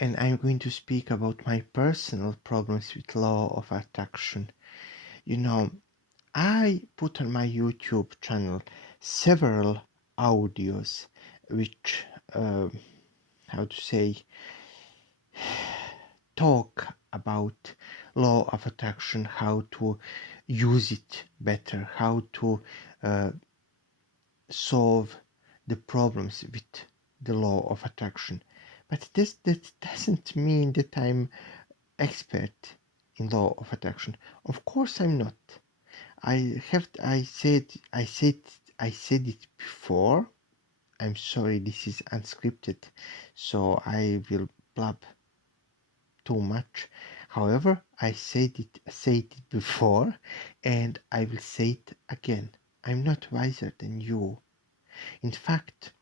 and I'm going to speak about my personal problems with law of attraction. You know, I put on my YouTube channel several audios which, how to say, talk about law of attraction, how to use it better, how to uh, solve the problems with the law of attraction. But that doesn't mean that I'm expert in law of attraction. Of course I'm not. I said it before. I'm sorry, this is unscripted, so I will blab too much. However, said it before, and I will say it again. I'm not wiser than you. In fact,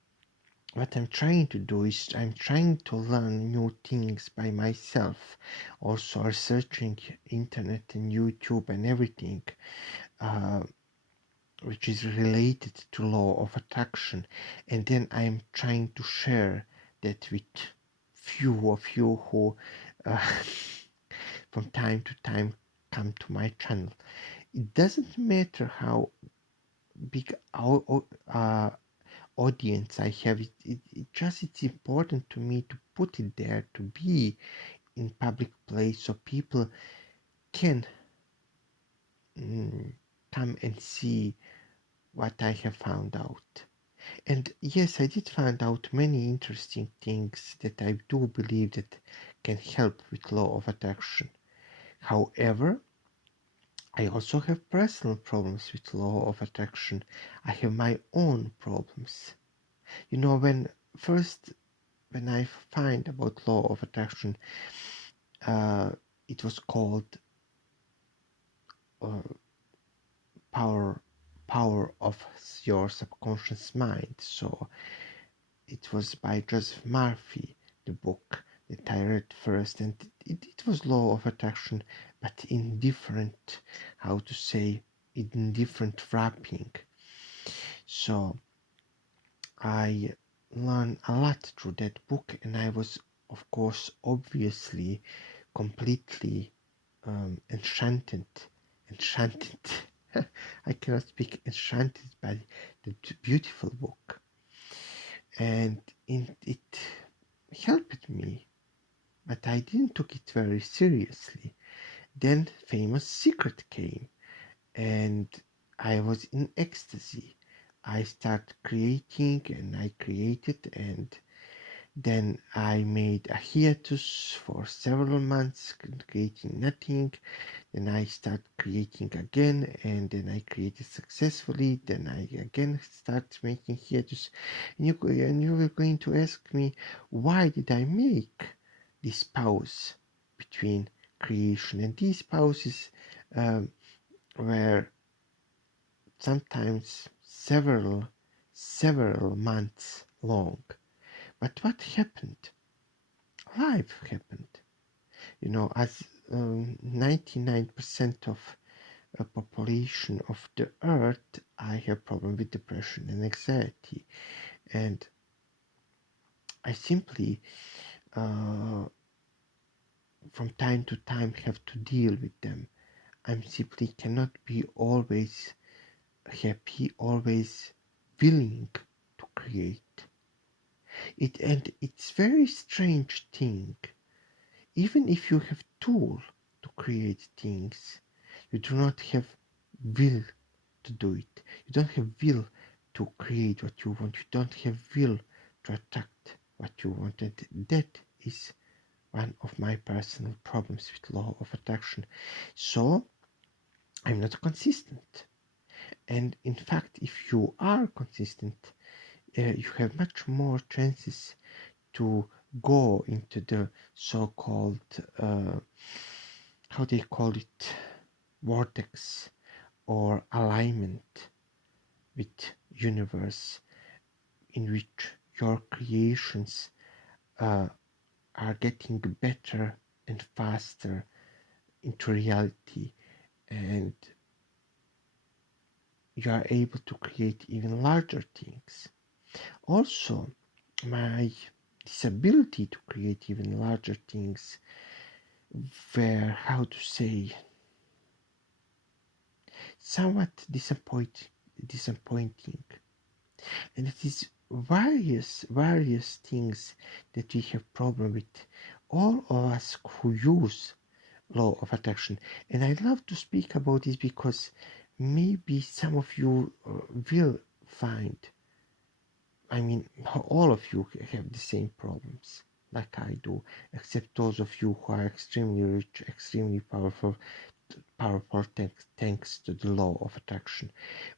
what I'm trying to do is I'm trying to learn new things by myself, also researching internet and YouTube and everything, uh, which is related to law of attraction, and then I'm trying to share that with few of you who uh, from time to time come to my channel. It doesn't matter how big uh, audience I have. It's important to me to put it there, to be in public place so people can mm, come and see what I have found out. And yes, I did find out many interesting things that I do believe that can help with law of attraction. However, I also have personal problems with law of attraction. I have my own problems. You know, when I find about law of attraction, uh, it was called uh, power power of your subconscious mind. So it was by Joseph Murphy, the book that I read first, and it was law of attraction, but in different, how to say, in different wrapping. So I learned a lot through that book, and I was, of course, obviously, completely enchanted. Enchanted. I cannot speak. Enchanted by the beautiful book, and it helped me, but I didn't took it very seriously. Then famous secret came, and I was in ecstasy. I started creating, and I created, and then I made a hiatus for several months, creating nothing. Then I started creating again, and then I created successfully. Then I again start making hiatus. And you were going to ask me, why did I make this pause between creation? And these pauses were sometimes several months long. But what happened? Life happened. You know, as 99% of a population of the earth, I have problem with depression and anxiety, and I simply from time to time have to deal with them. I simply cannot be always happy, always willing to create it, and it's very strange thing. Even if you have tool to create things, you do not have will to do it. You don't have will to create what you want. You don't have will to attract what you want. And that is one of my personal problems with law of attraction. So I'm not consistent. And in fact, if you are consistent, you have much more chances to go into the so-called how they call it, vortex, or alignment with universe, in which your creations uh, are getting better and faster into reality, and you are able to create even larger things. Also, my this ability to create even larger things were, how to say, somewhat disappointing. And it is various things that we have problem with. All of us who use law of attraction, and I love to speak about this because maybe some of you will find, I mean, all of you have the same problems like I do, except those of you who are extremely rich, extremely powerful thanks to the law of attraction.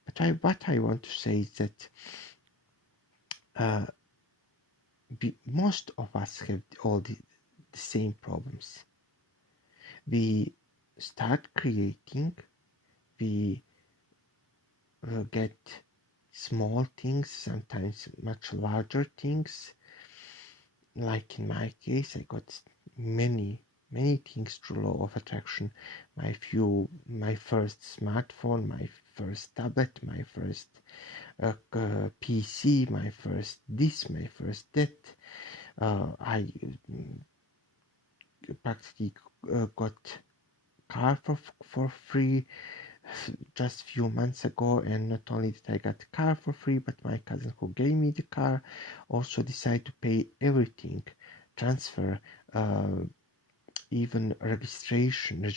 But what I want to say is that uh, most of us have all the same problems. We start creating, we get small things, sometimes much larger things. Like in my case, I got many things through law of attraction. My first smartphone, my first tablet, my first PC, my first this, my first that. I practically got car for free just few months ago, and not only did I get the car for free, but my cousin who gave me the car also decided to pay everything, transfer, even registration of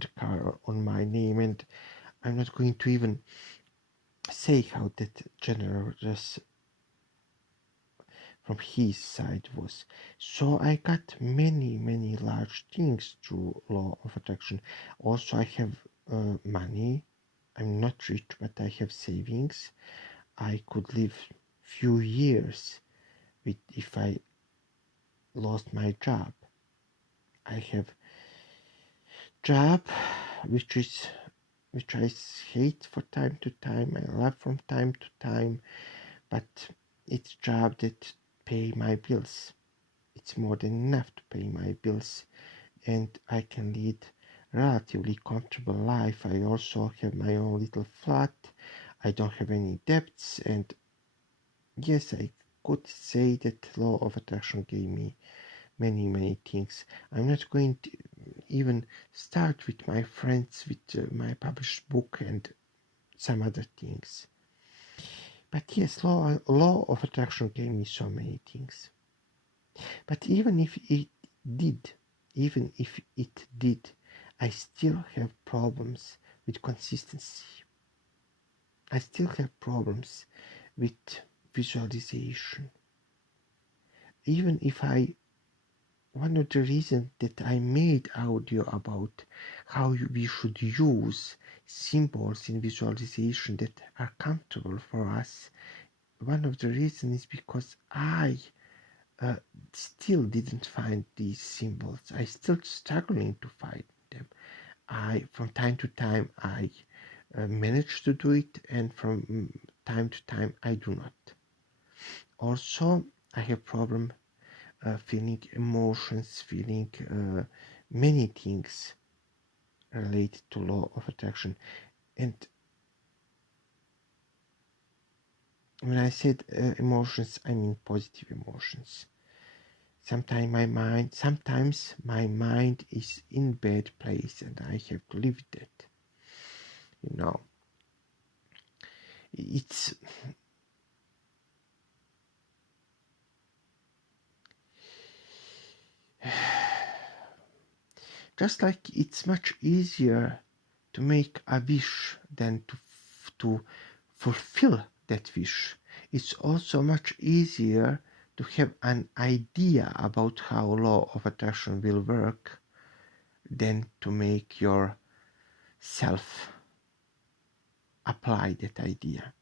the car on my name. And I'm not going to even say how that generous from his side was. So I got many large things through law of attraction. Also, I have money. I'm not rich, but I have savings. I could live few years with if I lost my job. I have job which I hate for time to time. I love from time to time, but it's job that pay my bills. It's more than enough to pay my bills, and I can lead relatively comfortable life. I also have my own little flat. I don't have any debts, and yes, I could say that law of attraction gave me many things. I'm not going to even start with my friends, with my published book and some other things. But yes, law of attraction gave me so many things. But did, even if it did, I still have problems with consistency. I still have problems with visualization. Even if one of the reasons that I made audio about how we should use symbols in visualization that are comfortable for us, one of the reasons is because I still didn't find these symbols. I still struggling to find them. From time to time I manage to do it, and from time to time I do not. Also, I have problem feeling emotions, feeling many things related to law of attraction. And when I said emotions, I mean positive emotions. Sometimes my mind is in bad place, and I have to live with that. You know, it's just like it's much easier to make a wish than to fulfill that wish. It's also much easier to have an idea about how law of attraction will work than to make yourself apply that idea.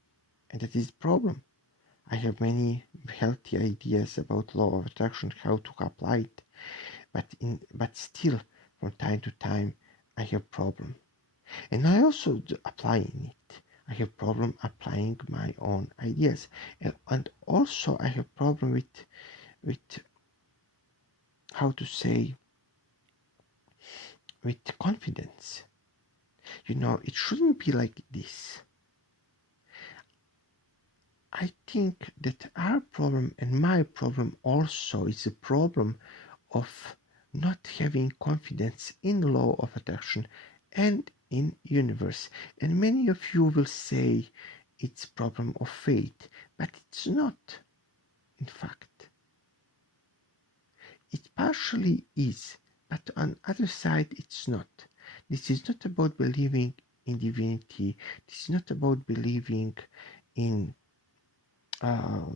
And that is the problem. I have many healthy ideas about law of attraction, how to apply it, but still from time to time I have problem. And I also applying it. I have problem applying my own ideas, and also I have problem with how to say, with confidence. You know, it shouldn't be like this. I think that our problem and my problem also is a problem of not having confidence in law of attraction and in universe. And many of you will say it's problem of faith, but it's not. In fact, it partially is, but on other side it's not. This is not about believing in divinity. This is not about believing in uh,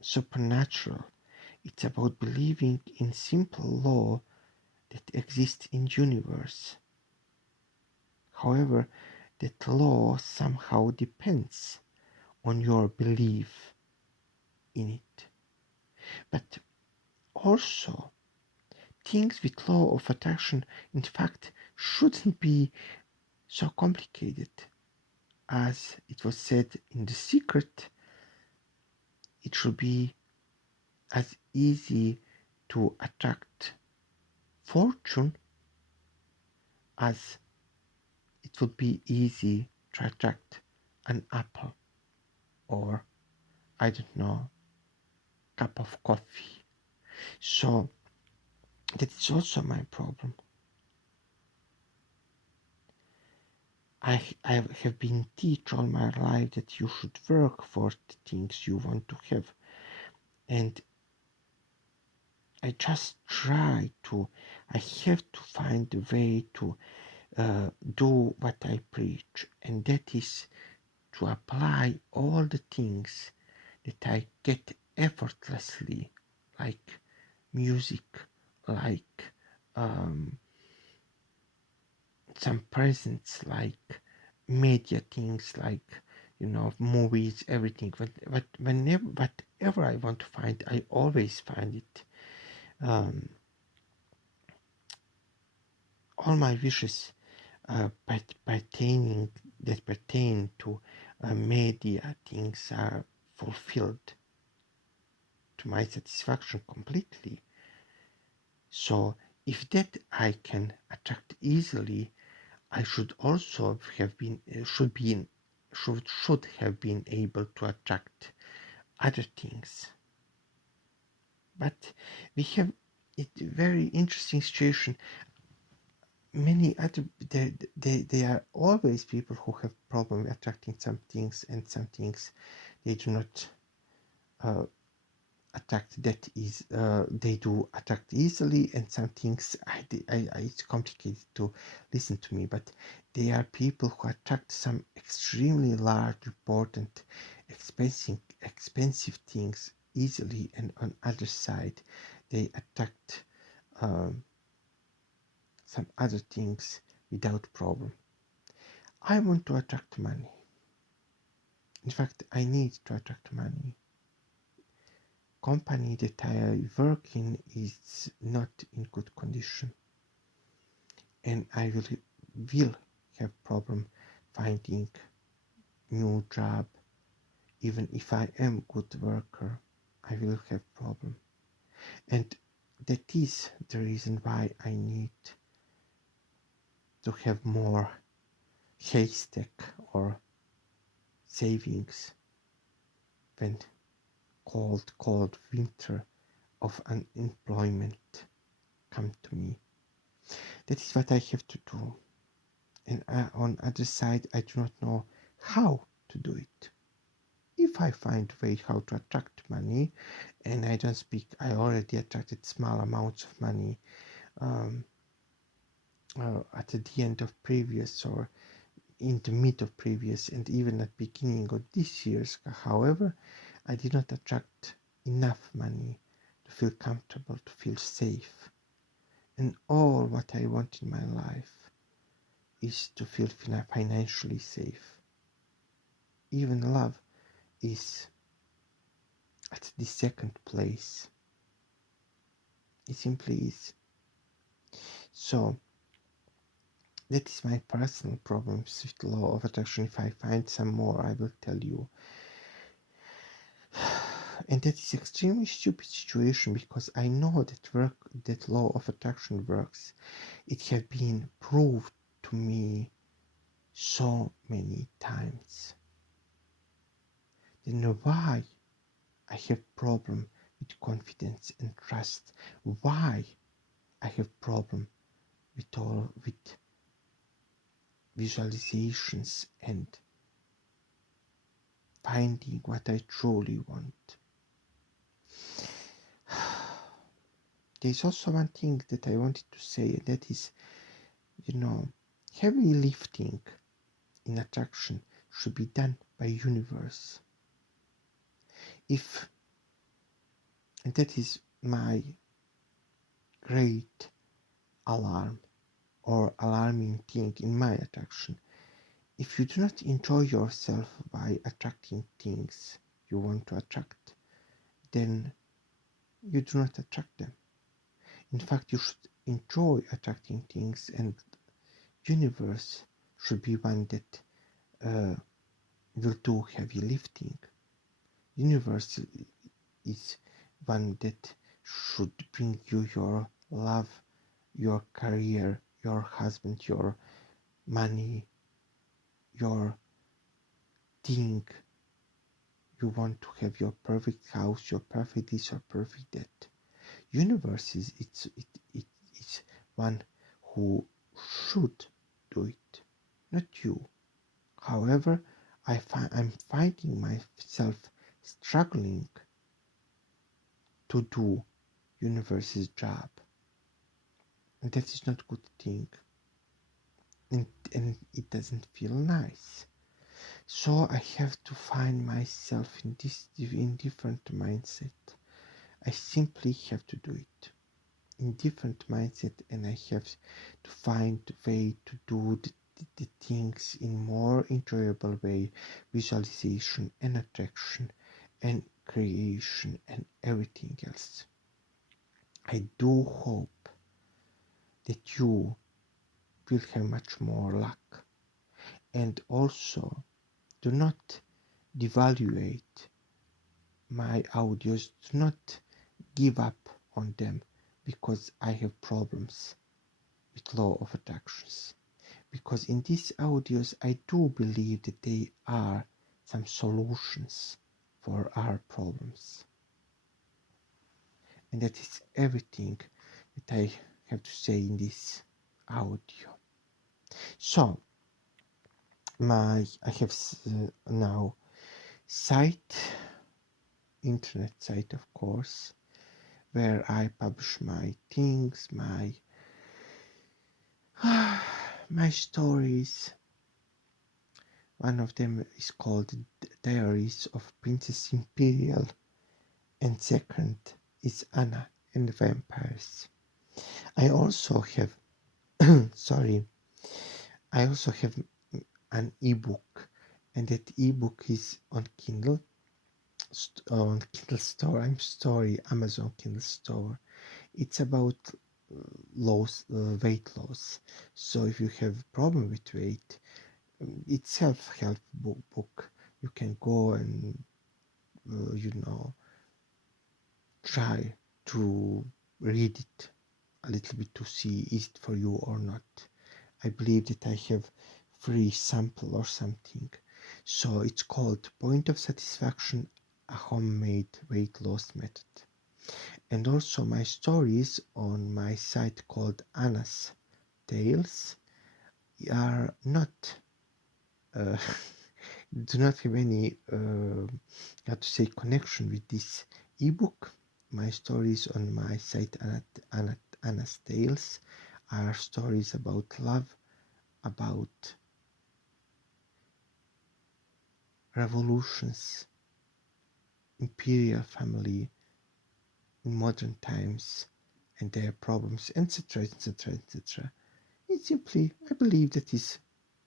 supernatural. It's about believing in simple law that exists in universe. However, that law somehow depends on your belief in it. But also, things with law of attraction, in fact, shouldn't be so complicated. As it was said in The Secret, it should be as easy to attract fortune as it would be easy to attract an apple or, I don't know, cup of coffee. So that is also my problem. I have been taught all my life that you should work for the things you want to have. And I just try to, I have to find a way to do what I preach. And that is to apply all the things that I get effortlessly, like music, like some presents, like media things, like movies, everything. But whatever I want to find, I always find it. All my wishes pertain to media things are fulfilled to my satisfaction completely. So if that I can attract easily, I should also have been should have been able to attract other things. But we have a very interesting situation. Many other they are always people who have problem attracting some things, and some things they do not attract that is they do attract easily, and some things it's complicated to listen to me, but they are people who attract some extremely large, important, expensive things easily, and on other side they attract some other things without problem. I want to attract money. In fact, I need to attract money. Company that I work in is not in good condition, and I will have problem finding new job. Even if I am good worker, I will have problem, and that is the reason why I need to have more haystack or savings when cold winter of unemployment come to me. That is what I have to do. And on other side, I do not know how to do it. If I find a way how to attract money, and I don't speak, I already attracted small amounts of money at the end of previous, or in the mid of previous, and even at beginning of this year's. However, I did not attract enough money to feel comfortable, to feel safe. And all what I want in my life is to feel financially safe. Even love is at the second place. It simply is. So that is my personal problems with law of attraction. If I find some more, I will tell you. And that is extremely stupid situation, because I know that law of attraction works. It has been proved to me so many times. then why I have problem with confidence and trust, why I have problem with visualizations and finding what I truly want. There's also one thing that I wanted to say, and that is, heavy lifting in attraction should be done by universe. If and that is my great alarm or alarming thing in my attraction. If you do not enjoy yourself by attracting things you want to attract, then you do not attract them. In fact, you should enjoy attracting things, and universe should be one that will do heavy lifting. Universe is one that should bring you your love, your career, your husband, your money, your thing. You want to have your perfect house, your perfect this or perfect that. Universe is it's one who should do it, not you. However, I'm finding myself struggling to do universe's job, and that is not a good thing, and it doesn't feel nice. So I have to find myself in different mindset. I simply have to do it in different mindset, and I have to find a way to do the things in more enjoyable way, visualization and attraction and creation and everything else. I do hope that you will have much more luck, and also do not devaluate my audios, do not give up on them because I have problems with law of attractions. Because in these audios I do believe that they are some solutions for our problems. And that is everything that I have to say in this audio. So I have now site, internet site of course, where I publish my things, my stories. One of them is called Diaries of Princess Imperial, and second is Anna and the Vampires. I also have sorry, I also have an ebook, and that ebook is on Kindle, on Kindle Store. I'm sorry, Amazon Kindle Store. It's about weight loss. So if you have problem with weight, it's self-help book. You can go and try to read it a little bit to see is it for you or not. I believe that I have free sample or something. So it's called Point of Satisfaction, a homemade weight loss method. And also my stories on my site called Anna's Tales are not uh, do not have any how to say connection with this ebook. My stories on my site Anna's Tales are stories about love, about revolutions, imperial family in modern times and their problems, etc., etc., etc. It's simply, I believe, that is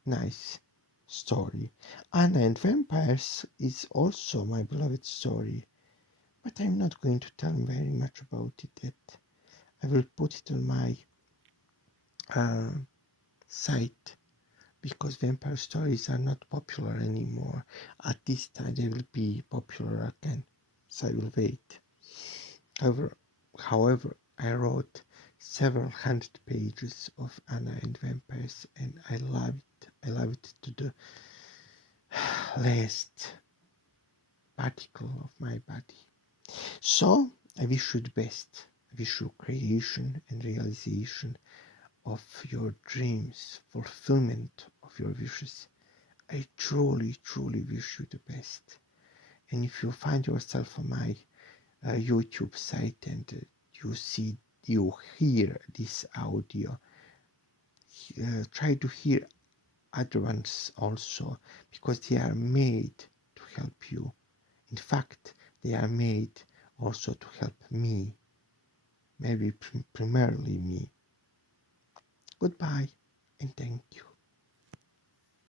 nice story. Anna and Vampires is also my beloved story, but I'm not going to tell very much about it yet. I will put it on my uh, site because vampire stories are not popular anymore. At this time they will be popular again, so I will wait. However, I wrote several hundred pages of Anna and Vampires, and I love it. I love it to the last particle of my body. So I wish you the best. I wish you creation and realization of your dreams, fulfillment of your wishes. I truly, truly wish you the best. And if you find yourself on my YouTube site and you hear this audio, try to hear other ones also, because they are made to help you. In fact, they are made also to help me, maybe primarily me. Goodbye and thank you.